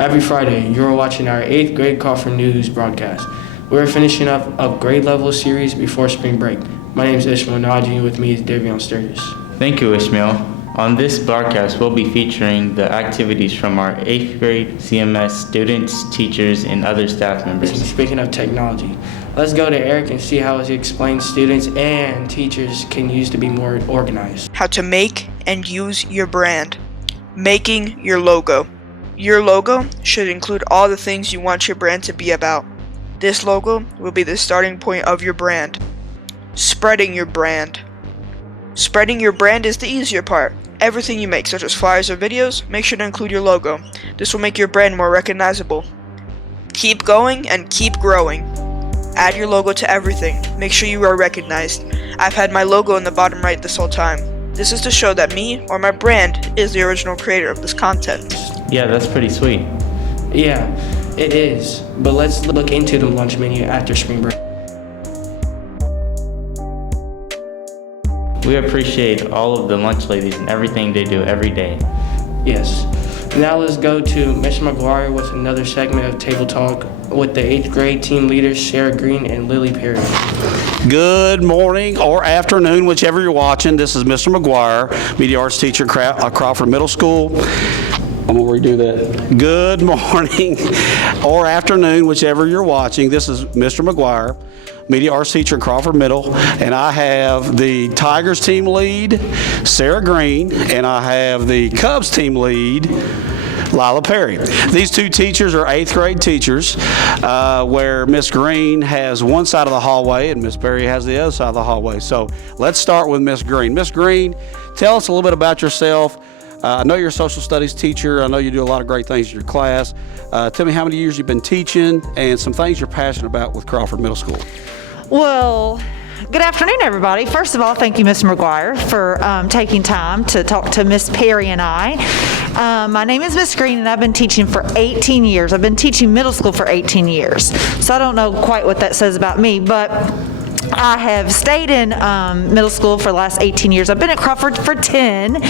Every Friday, you're watching our 8th grade Crawford News broadcast. We're finishing up a grade level series before spring break. My name is Ishmael Naji, and with me is Davion Sturgis. Thank you, Ishmael. On this broadcast, we'll be featuring the activities from our 8th grade CMS students, teachers, and other staff members. Speaking of technology, let's go to Eric and see how he explains students and teachers can use to be more organized. How to make and use your brand. Making your logo. Your logo should include all the things you want your brand to be about. This logo will be the starting point of your brand. Spreading your brand. Spreading your brand is the easier part. Everything you make, such as flyers or videos, make sure to include your logo. This will make your brand more recognizable. Keep going and keep growing. Add your logo to everything. Make sure you are recognized. I've had my logo in the bottom right this whole time. This is to show that me or my brand is the original creator of this content. Yeah, that's pretty sweet. Yeah, it is. But let's look into the lunch menu after spring break. We appreciate all of the lunch ladies and everything they do every day. Yes. Now let's go to Ms. McGuire with another segment of Table Talk with the 8th grade team leaders Sarah Green and Lily Perry. Good morning or afternoon, whichever you're watching. This is Mr. McGuire, media arts teacher at Crawford Middle School. I'm going to redo that. Good morning or afternoon, whichever you're watching. This is Mr. McGuire, media arts teacher at Crawford Middle, and I have the Tigers team lead, Sarah Green, and I have the Cubs team lead, Lila Perry. These two teachers are 8th grade teachers, where Miss Green has one side of the hallway and Miss Perry has the other side of the hallway. So let's start with Miss Green. Miss Green, tell us a little bit about yourself. I know you're a social studies teacher. I know you do a lot of great things in your class. Tell me how many years you've been teaching and some things you're passionate about with Crawford Middle School. Well, good afternoon, everybody. First of all, thank you, Ms. McGuire, for taking time to talk to Miss Perry and I. My name is Miss Green, and I've been teaching for 18 years. I've been teaching middle school for 18 years. So I don't know quite what that says about me, but I have stayed in middle school for the last 18 years. I've been at Crawford for 10,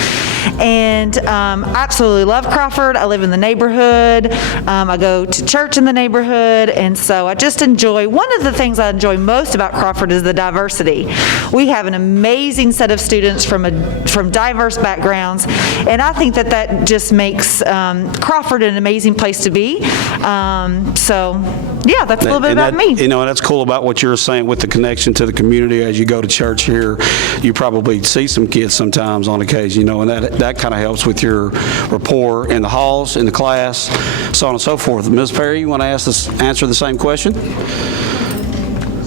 and absolutely love Crawford. I live in the neighborhood. I go to church in the neighborhood, and so I just enjoy, one of the things I enjoy most about Crawford is the diversity. We have an amazing set of students from diverse backgrounds, and I think that just makes Crawford an amazing place to be. So, yeah, that's a little bit about me. You know, and that's cool about what you're saying with the connection to the community. As you go to church here, you probably see some kids sometimes on occasion, you know, and that kind of helps with your rapport in the halls, in the class, so on and so forth. Ms. Perry, you want to answer the same question?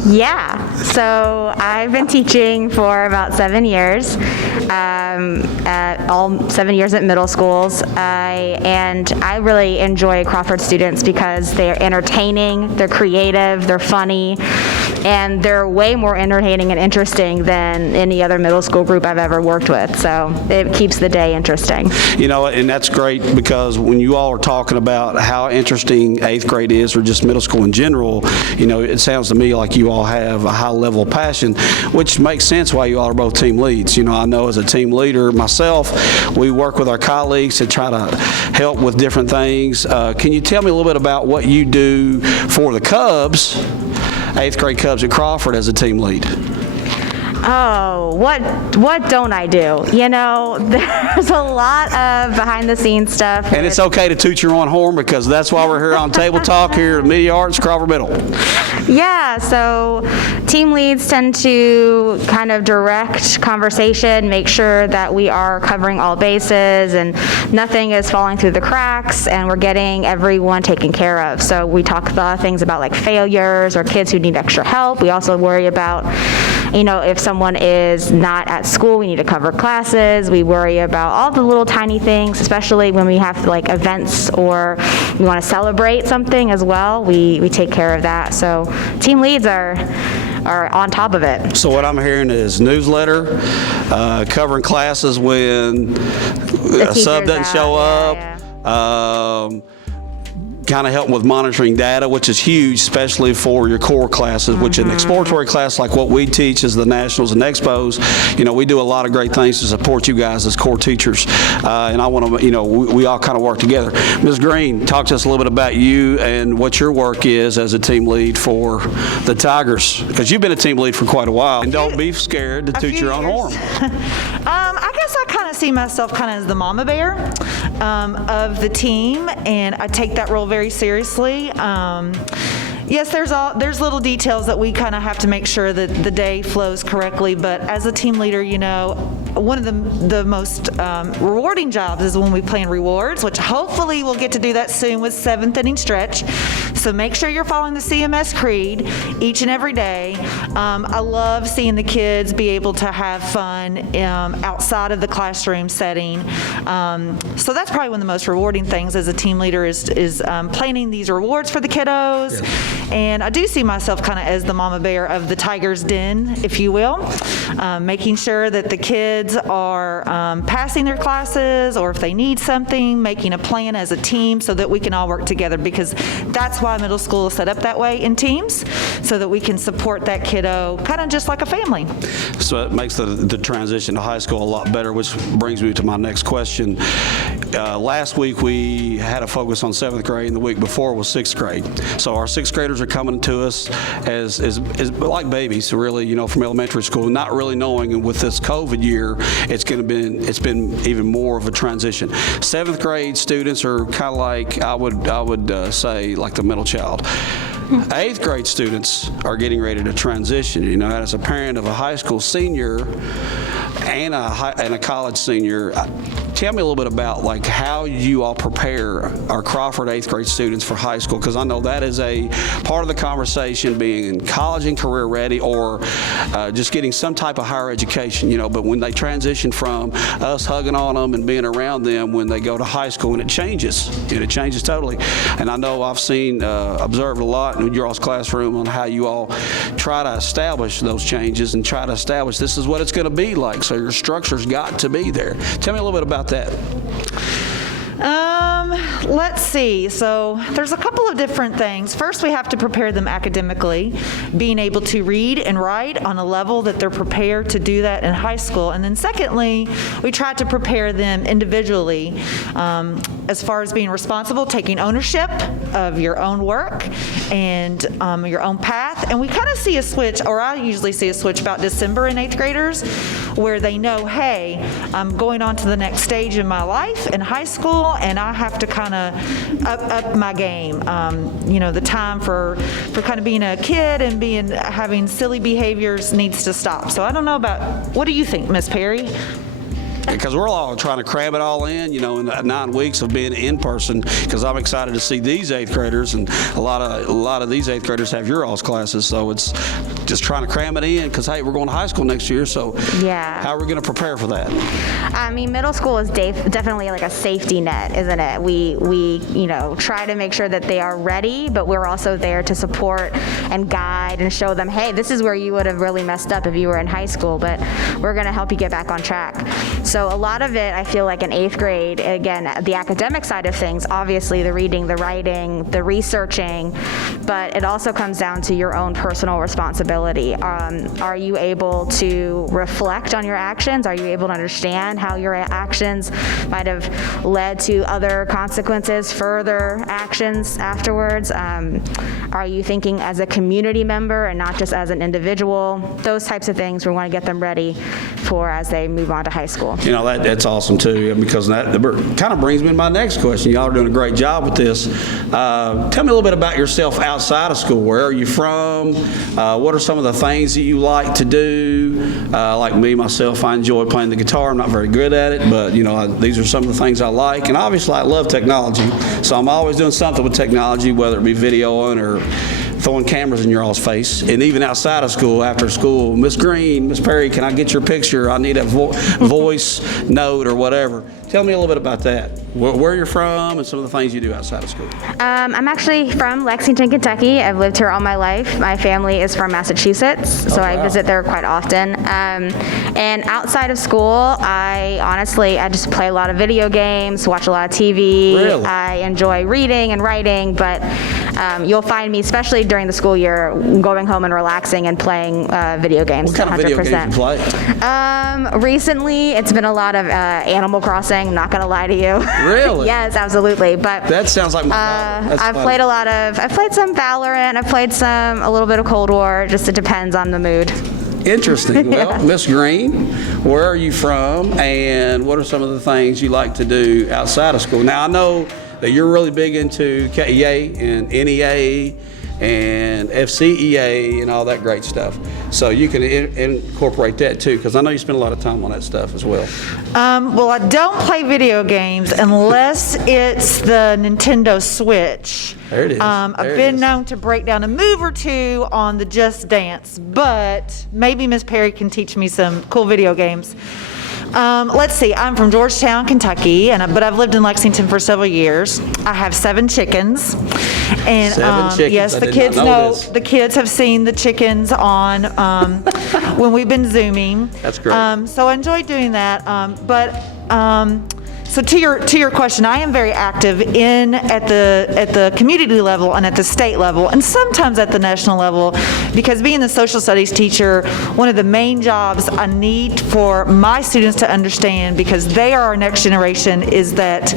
Yeah, so I've been teaching for about 7 years, at all 7 years at middle schools, and I really enjoy Crawford students because they're entertaining, they're creative, they're funny, and they're way more entertaining and interesting than any other middle school group I've ever worked with, so it keeps the day interesting. You know, and that's great because when you all are talking about how interesting 8th grade is, or just middle school in general, you know, it sounds to me like you all have a high level of passion, which makes sense why you all are both team leads. You know, I know as a team leader myself, we work with our colleagues to try to help with different things. Can you tell me a little bit about what you do for the Cubs, 8th grade Cubs at Crawford, as a team lead? Oh, what don't I do? You know, there's a lot of behind the scenes stuff. And it's okay to toot your own horn because that's why we're here on Table Talk here at Media Arts, Crawford Middle. Yeah, so team leads tend to kind of direct conversation, make sure that we are covering all bases and nothing is falling through the cracks and we're getting everyone taken care of. So we talk about things about like failures or kids who need extra help. We also worry about, you know, if someone is not at school, we need to cover classes. We worry about all the little tiny things, especially when we have like events or we want to celebrate something as well. We take care of that. So team leads are on top of it. So what I'm hearing is newsletter, covering classes when a sub doesn't show up, kind of help with monitoring data, which is huge, especially for your core classes, which an exploratory class like what we teach is the Nationals and Expos. We do a lot of great things to support you guys as core teachers. And I want to, we all kind of work together. Ms. Green, talk to us a little bit about you and what your work is as a team lead for the Tigers, because you've been a team lead for quite a while. And don't be scared to toot your own horn. I guess I kind of see myself kind of as the mama bear of the team, and I take that role very seriously. Yes, there's little details that we kind of have to make sure that the day flows correctly, but as a team leader, one of the most rewarding jobs is when we plan rewards, which hopefully we'll get to do that soon with 7th inning stretch. So make sure you're following the CMS creed each and every day. I love seeing the kids be able to have fun outside of the classroom setting. So that's probably one of the most rewarding things as a team leader is planning these rewards for the kiddos. Yeah. And I do see myself kind of as the mama bear of the Tiger's Den, if you will, making sure that the kids are passing their classes, or if they need something, making a plan as a team so that we can all work together, because that's why middle school is set up that way in teams, so that we can support that kiddo kind of just like a family. So it makes the transition to high school a lot better, which brings me to my next question. Last week we had a focus on 7th grade, and the week before was 6th grade. So our 6th graders are coming to us as like babies, really, from elementary school, not really knowing. And with this COVID year, it's been even more of a transition. 7th grade students are kind of like I would say like the middle child. 8th grade students are getting ready to transition. As a parent of a high school senior and a college senior, tell me a little bit about like how you all prepare our Crawford 8th grade students for high school, because I know that is a part of the conversation, being in college and career ready, or just getting some type of higher education. But when they transition from us hugging on them and being around them when they go to high school, and it changes totally. And I know I've observed a lot in your all's classroom on how you all try to establish those changes and try to establish this is what it's going to be like. So your structure's got to be there. Tell me a little bit about that. Let's see. So there's a couple of different things. First, we have to prepare them academically, being able to read and write on a level that they're prepared to do that in high school. And then secondly, we try to prepare them individually as far as being responsible, taking ownership of your own work and your own path. And we kind of see a switch, or I usually see a switch about December in 8th graders, where they know, hey, I'm going on to the next stage in my life in high school, and I have to kind of up my game. The time for kind of being a kid and having silly behaviors needs to stop. So I don't know what do you think, Miss Perry? Because we're all trying to cram it all in, in 9 weeks of being in person. Because I'm excited to see these 8th graders, and a lot of these 8th graders have your all's classes. So it's just trying to cram it in. Because hey, we're going to high school next year. So yeah, how are we going to prepare for that? Middle school is definitely like a safety net, isn't it? We try to make sure that they are ready, but we're also there to support and guide and show them, hey, this is where you would have really messed up if you were in high school, but we're going to help you get back on track. So a lot of it, I feel like in 8th grade, again, the academic side of things, obviously the reading, the writing, the researching, but it also comes down to your own personal responsibility. Are you able to reflect on your actions? Are you able to understand how your actions might have led to other consequences, further actions afterwards? Are you thinking as a community member and not just as an individual? Those types of things we want to get them ready for as they move on to high school. That's awesome too, because that kind of brings me to my next question. Y'all are doing a great job with this. Tell me a little bit about yourself outside of school. Where are you from? What are some of the things that you like to do? Like me, myself, I enjoy playing the guitar. I'm not very good at it, but these are some of the things I like. And obviously I love technology, so I'm always doing something with technology, whether it be videoing or throwing cameras in your all's face. And even outside of school, after school, Miss Green, Miss Perry, can I get your picture? I need a voice note or whatever. Tell me a little bit about that. Where you're from and some of the things you do outside of school. I'm actually from Lexington, Kentucky. I've lived here all my life. My family is from Massachusetts, so I visit there quite often. And outside of school, I just play a lot of video games, watch a lot of TV. Really? I enjoy reading and writing, but you'll find me, especially during the school year, going home and relaxing and playing video games. What kind of video games you play? Recently, it's been a lot of Animal Crossing. I'm not gonna lie to you. Really? Yes, absolutely. But That sounds like my daughter. That's I've funny. played some Valorant. I've played a little bit of Cold War. Just it depends on the mood. Interesting. Well, Miss Green, where are you from, and what are some of the things you like to do outside of school? Now, I know that you're really big into KEA and NEA and FCEA and all that great stuff. So you can incorporate that too, because I know you spend a lot of time on that stuff as well. Well, I don't play video games unless it's the Nintendo Switch. There it is. I've There it been is. known to break down a move or two on the Just Dance, but maybe Miss Perry can teach me some cool video games. Let's see. I'm from Georgetown, Kentucky, but I've lived in Lexington for several years. I have 7 chickens, and 7 chickens? yes, I the did not kids know know. this. The kids have seen the chickens on when we've been Zooming. That's great. So I enjoy doing that. So to your question, I am very active at the community level and at the state level, and sometimes at the national level, because being the social studies teacher, one of the main jobs I need for my students to understand, because they are our next generation, is that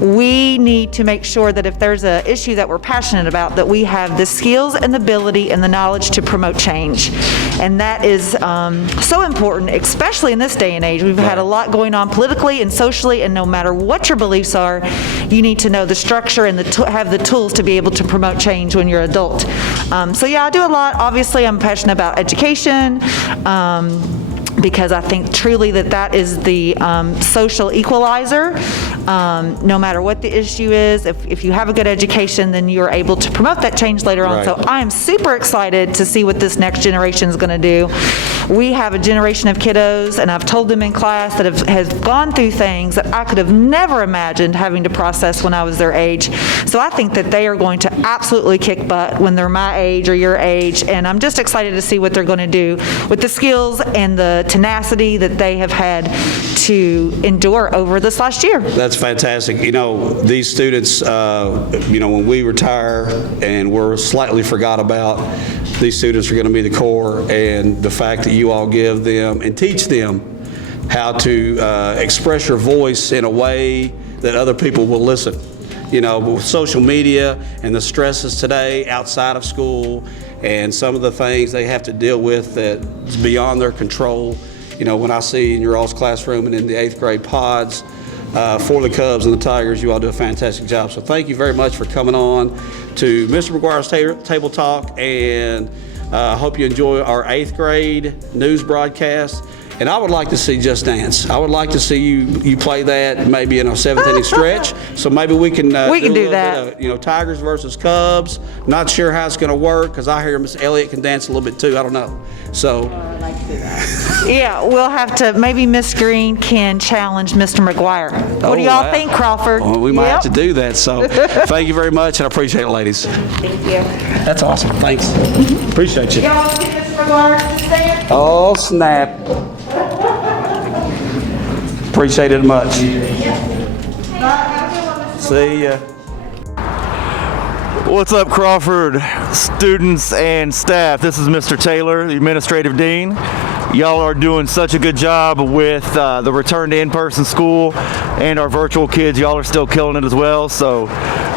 we need to make sure that if there's an issue that we're passionate about, that we have the skills and the ability and the knowledge to promote change. And that is so important, especially in this day and age. We've had a lot going on politically and socially, and no matter what your beliefs are, you need to know the structure and have the tools to be able to promote change when you're an adult. So yeah, I do a lot. Obviously, I'm passionate about education. Because I think truly that is the social equalizer. No matter what the issue is, if you have a good education, then you're able to promote that change later on. Right. So I am super excited to see what this next generation is going to do. We have a generation of kiddos, and I've told them in class that has gone through things that I could have never imagined having to process when I was their age. So I think that they are going to absolutely kick butt when they're my age or your age, and I'm just excited to see what they're going to do with the skills and the tenacity that they have had to endure over this last year. That's fantastic. You know, these students, when we retire and we're slightly forgot about, these students are going to be the core, and the fact that you all give them and teach them how to express your voice in a way that other people will listen. You know, with social media and the stresses today outside of school and some of the things they have to deal with that's beyond their control. You know, when I see in your all's classroom and in the 8th grade pods for the Cubs and the Tigers, you all do a fantastic job. So thank you very much for coming on to Mr. McGuire's Table Talk, and I hope you enjoy our 8th grade news broadcast. And I would like to see Just Dance. I would like to see you play that maybe in a 7th inning stretch. So maybe we can We can a do little that. bit of, Tigers versus Cubs. Not sure how it's going to work, because I hear Miss Elliott can dance a little bit too. I don't know. So Yeah, we'll have to, maybe Miss Green can challenge Mr. McGuire. What do y'all wow. think, Crawford? Well, we might have to Yep. do that. So thank you very much, and I appreciate it, ladies. Thank you. That's awesome. Thanks. Appreciate you. Y'all want to get Mr. McGuire to stand? Oh, snap. Appreciate it much. See ya. What's up, Crawford students and staff? This is Mr. Taylor, the administrative dean. Y'all are doing such a good job with the return to in-person school, and our virtual kids. Y'all are still killing it as well, so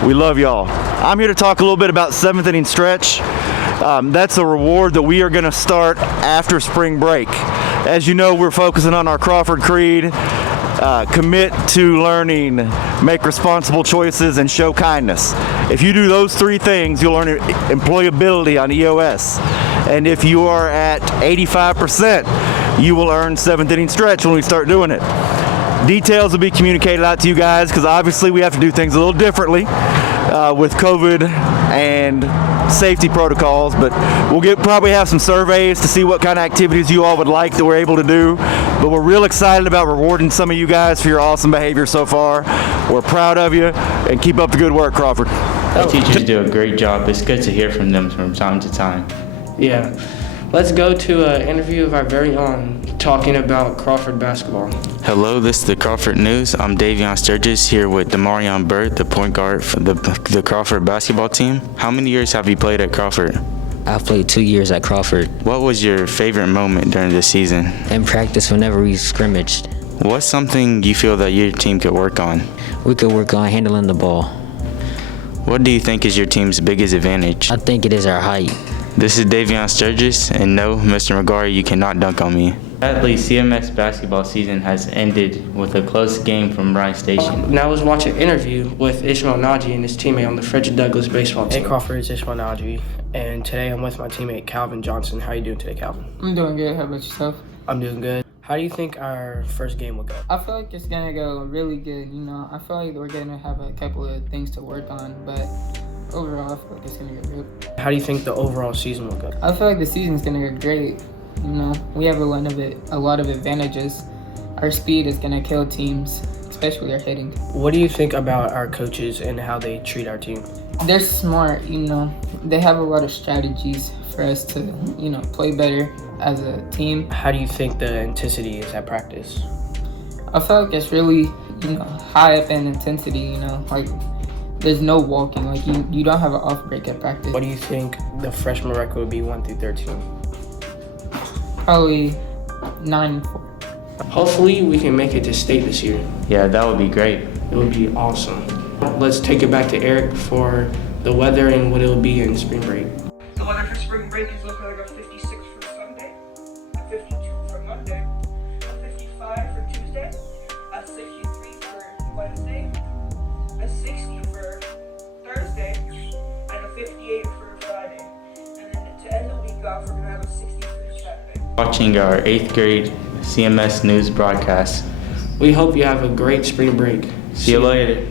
we love y'all. I'm here to talk a little bit about 7th inning stretch. That's a reward that we are going to start after spring break. As you know, we're focusing on our Crawford Creed. Commit to learning, make responsible choices, and show kindness. If you do those 3 things, you'll earn employability on EOS. And if you are at 85%, you will earn 7th inning stretch when we start doing it. Details will be communicated out to you guys, because obviously we have to do things a little differently. with COVID and safety protocols, but we'll probably have some surveys to see what kind of activities you all would like that we're able to do. But we're real excited about rewarding some of you guys for your awesome behavior so far. We're proud of you, and keep up the good work, Crawford. Our teachers do a great job. It's good to hear from them from time to time. Yeah. Let's go to an interview of our very own talking about Crawford basketball. Hello, this is the Crawford News. I'm Davion Sturgis here with Demarion Burt, the point guard for the Crawford basketball team. How many years have you played at Crawford? I've played 2 years at Crawford. What was your favorite moment during the season? In practice, whenever we scrimmaged, What's something you feel that your team could work on? we could work on handling the ball. What do you think is your team's biggest advantage? I think it is our height. This is Davion Sturgis, and no, Mr. McGuire, you cannot dunk on me. Sadly, CMS basketball season has ended with a close game from Ryan Station. Now let's watch an interview with Ishmael Naji and his teammate on the Frederick Douglass baseball team. Hey Crawford, it's Ishmael Naji, and today I'm with my teammate Calvin Johnson. How you doing today, Calvin? I'm doing good. How about yourself? I'm doing good. How do you think our first game will go? I feel like it's gonna go really good. I feel like we're gonna have a couple of things to work on, but overall, I feel like it's gonna go good. How do you think the overall season will go? I feel like the season's gonna go great. We have a lot of advantages. Our speed is gonna kill teams, especially our hitting. What do you think about our coaches and how they treat our team? They're smart. They have a lot of strategies for us to, play better as a team. How do you think the intensity is at practice? I feel like it's really, high up in intensity. Like there's no walking. Like you don't have an off break at practice. What do you think the freshman record would be 1 through 13? Probably 9-4. Hopefully we can make it to state this year. Yeah, that would be great. It would be awesome. Let's take it back to Eric for the weather and what it will be in spring break. The weather for spring break is looking like a 56 for Sunday, a 52 for Monday, a 55 for Tuesday, a 63 for Wednesday, a 60 for Thursday, and a 58 for Friday. And then to end the week off, we're going to have a 60 for Saturday. Watching our 8th grade CMS News broadcast. We hope you have a great spring break. See you later.